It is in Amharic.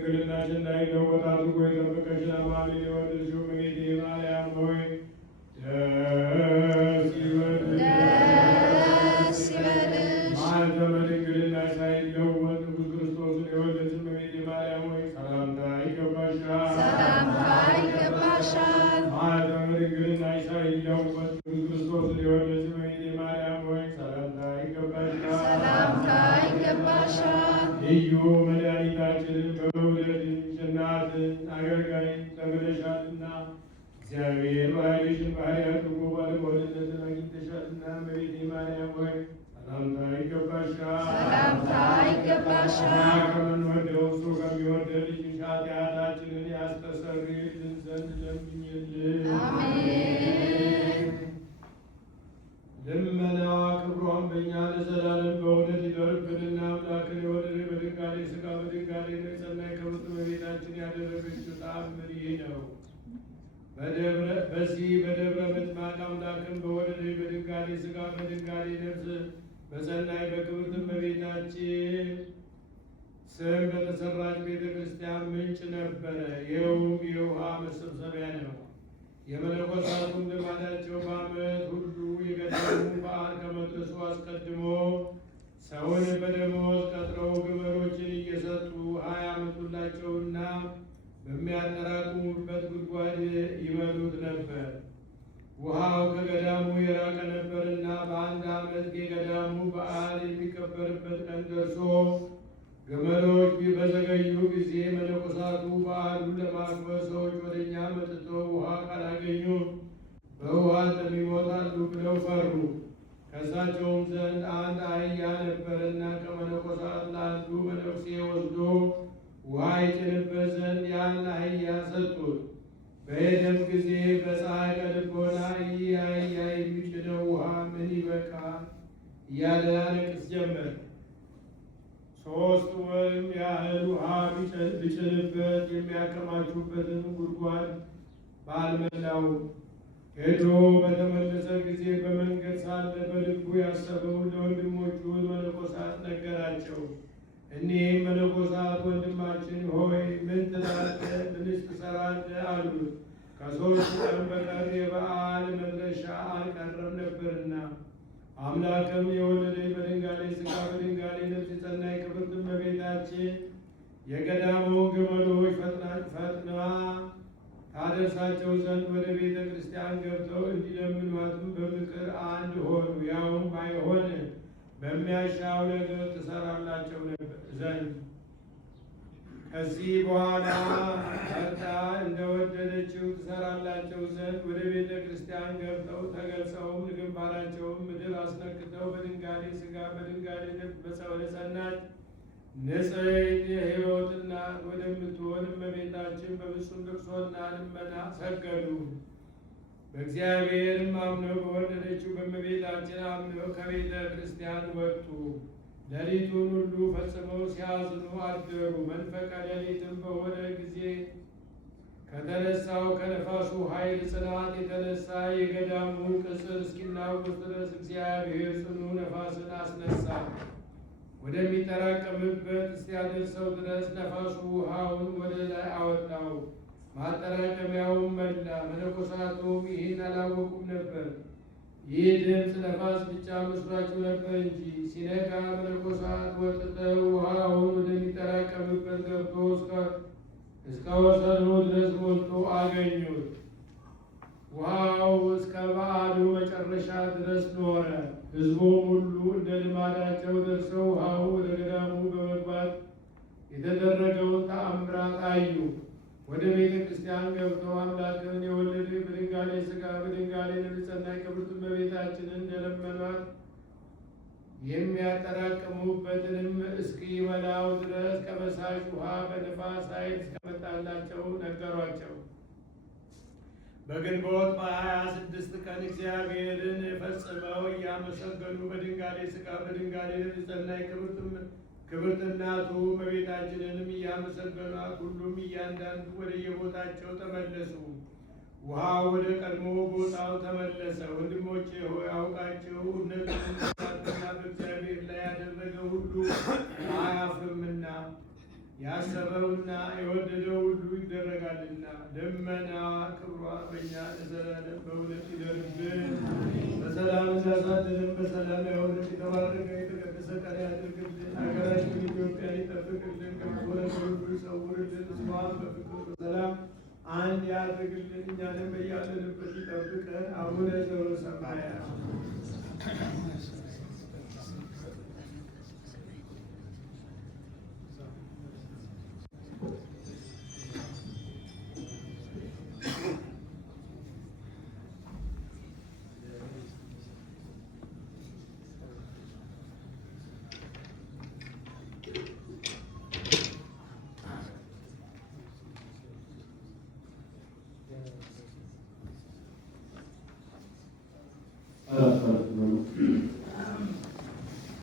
ድንግልናችን እንዳይለወጥ አድርጎ የጠበቀችን አማኑኤል የወለድሽው እመቤቴ ማርያም ሆይ ደስ ይበልሽ። ማኅተመ ድንግልናሽ ሳይለወጥ ንጉሥ ክርስቶስን የወለድሽ እመቤቴ ማርያም ሆይ ሰላምታ ይገባሻል። ማኅተመ ድንግልናሽ ሳይለወጥ ንጉሥ ክርስቶስን የወለድሽ እመቤቴ ማርያም ሆይ ሰላምታ ይገባሻል። ልዩ መድኃኒታችንን በመውለድሽ እናትን አገልጋይ ተብለሻልና እግዚአብሔር ባሕርይሽን ባሕርይ አድርጎ ባለመውለድነትን አግኝተሻልና እመቤቴ ማርያም ሆይ ሰላምታ ይገባሻል። ከምንወደው እሱ ከሚወደድ ልጅሽ ኃጢአታችንን ያስተሰርይልን ዘንድ ለምኝልን። ልመናዋ ክብሯን በእኛ ለዘላለም በእውነት ይደርብንና አምላክን የወለደ በድንጋሌ ሥጋ በድንጋሌ ነፍስ የጸናች ክብርት እመቤታችን ያደረገችው ተአምር ይህ ነው። በዚህ በደብረ ምጥማቅ አምላክን በወለደ በድንጋሌ ሥጋ በድንጋሌ ነፍስ በጸናች በክብርት እመቤታችን ስም በተሰራች ቤተ ክርስቲያን ምንጭ ነበረ። ይኸውም የውሃ መሰብሰቢያ ነው። የመነኮሳቱም ልማዳቸው በዓመት ሁሉ የገዳሙ በዓል ከመድረሱ አስቀድሞ ሰውን በደመወዝ ቀጥረው ግመሎችን እየሰጡ ውሃ ያመጡላቸውና በሚያጠራቅሙበት ጉድጓድ ይመሉት ነበር። ውሃው ከገዳሙ የራቀ ነበርና በአንድ ዓመት የገዳሙ በዓል የሚከበርበት ቀን ደርሶ ግመሎች በዘገዩ ጊዜ መነኮሳቱ በዓሉን ለማክበር ሰዎች ወደ እኛ መጥተው ውሃ ካላገኙ በውሃ ጥም ይሞታሉ ብለው ፈሩ። ከእሳቸውም ዘንድ አንድ አህያ ነበረና ከመነኮሳት ለአንዱ መነኩሴ ወስዶ ውሃ ይጭንበት ዘንድ ያን አህያ ሰጡት። በሄደም ጊዜ በፀሐይ ቀልቦና ይህ አህያ የሚጭነው ውሃ ምን ይበቃ እያለ ያለቅስ ጀመር። 3 ወርም ያህል ውሃ ቢጭንበት የሚያከማቹበትን ጉድጓድ ባልመላው። ሄዶ በተመለሰ ጊዜ በመንገድ ሳለ በልቡ ያሰበው ለወንድሞቹ መነኮሳት ነገራቸው። እኒህም መነኮሳት ወንድማችን ሆይ ምን ትላለህ? ምንስ ትሰራለህ? አሉት። ከ3 ቀን በቀር የበዓል መድረሻ አልቀረም ነበርና አምላክም የወለደች በድንጋሌ ሥጋ በድንጋሌ ነፍስ የጸናች ክብርት እመቤታችን የገዳሙ ግመሎች ፈጥና ታደርሳቸው ዘንድ ወደ ቤተ ክርስቲያን ገብተው እንዲለምኗትም በፍቅር አንድ ሆኑ። ያውም ባይሆን በሚያሻው ነገር ትሰራላቸው ዘንድ ከዚህ በኋላ ፈርታ እንደወደደችው ትሰራላቸው ዘንድ ወደ ቤተ ክርስቲያን ገብተው ተገልጸውም ግንባራቸውም ምድር አስነክተው በድንጋሌ ሥጋ በድንጋሌ ነፍስ በጸናች ንጽሕት የሕይወት እናት ወደምትሆን እመቤታችን በፍጹም ልቅሶና ልመና ሰገዱ። በእግዚአብሔርም አምነው በወለደችው በእመቤታችን አምነው ከቤተ ክርስቲያን ወጡ። ሌሊቱን ሁሉ ፈጽመው ሲያዝኑ አደሩ። መንፈቀ ሌሊትም በሆነ ጊዜ ከተነሳው ከነፋሱ ኃይል ጽናት የተነሳ የገዳሙ ቅጽር እስኪናወጥ ድረስ እግዚአብሔር ጽኑ ነፋስን አስነሳ። ወደሚጠራቀምበት እስኪያደርሰው ድረስ ነፋሱ ውሃውን ወደ ላይ አወጣው፣ ማጠራቀሚያውም መላ። መነኮሳቱም ይህን አላወቁም ነበር። ይህ ድምፅ ነፋስ ብቻ መስሏቸው ነበር እንጂ። ሲነጋ መነኮሳት ወጥተው ውሃውን ወደሚጠራቀምበት ገብቶ እስከ ወሰኑ ድረስ ሞልቶ አገኙት። ውሃው እስከ በዓሉ መጨረሻ ድረስ ኖረ። ሕዝቡም ሁሉ እንደ ልማዳቸው ደርሰው ውሃው ወደ ገዳሙ በመግባት የተደረገውን ተአምራት አዩ። ወደ ቤተ ክርስቲያን ገብተው አምላክን የወለደ በድንጋሌ ሥጋ በድንጋሌ ነፍስ የጸናች ክብርት እመቤታችንን እንደለመኗት የሚያጠራቅሙበትንም እስኪበላው ድረስ ከፈሳሽ ውሃ በነፋስ ኃይል እስከመጣላቸው ነገሯቸው። በግንቦት በ26 ቀን እግዚአብሔርን ፈጽመው እያመሰገኑ በድንጋሌ ሥጋ በድንጋሌ ነፍስ የጸናች ክብርት እናቱ እመቤታችንንም እያመሰገኗት ሁሉም እያንዳንዱ ወደየቦታቸው ተመለሱ። ውሃው ወደ ቀድሞ ቦታው ተመለሰ። ወንድሞቼ ሆይ አውቃችሁ እነዚህና በእግዚአብሔር ላይ ያደረገ ሁሉ አያፍርምና ያሰበውና የወደደው ሁሉ ይደረጋልና ደመና ክብሯ በእኛ ለዘላለም በእውነት ይደርብን። በሰላም እንዳሳደረን በሰላም ያውለን። የተባረከ የተቀደሰ ቀን ያድርግልን። ሀገራችን ኢትዮጵያን ይጠብቅልን። ከክፉ ነገር ሁሉ ይሰውርልን። ሕዝቧን በፍቅር በሰላም አንድ ያድርግልን። እኛንም በያለንበት ይጠብቀን። አቡነ ዘበሰማያት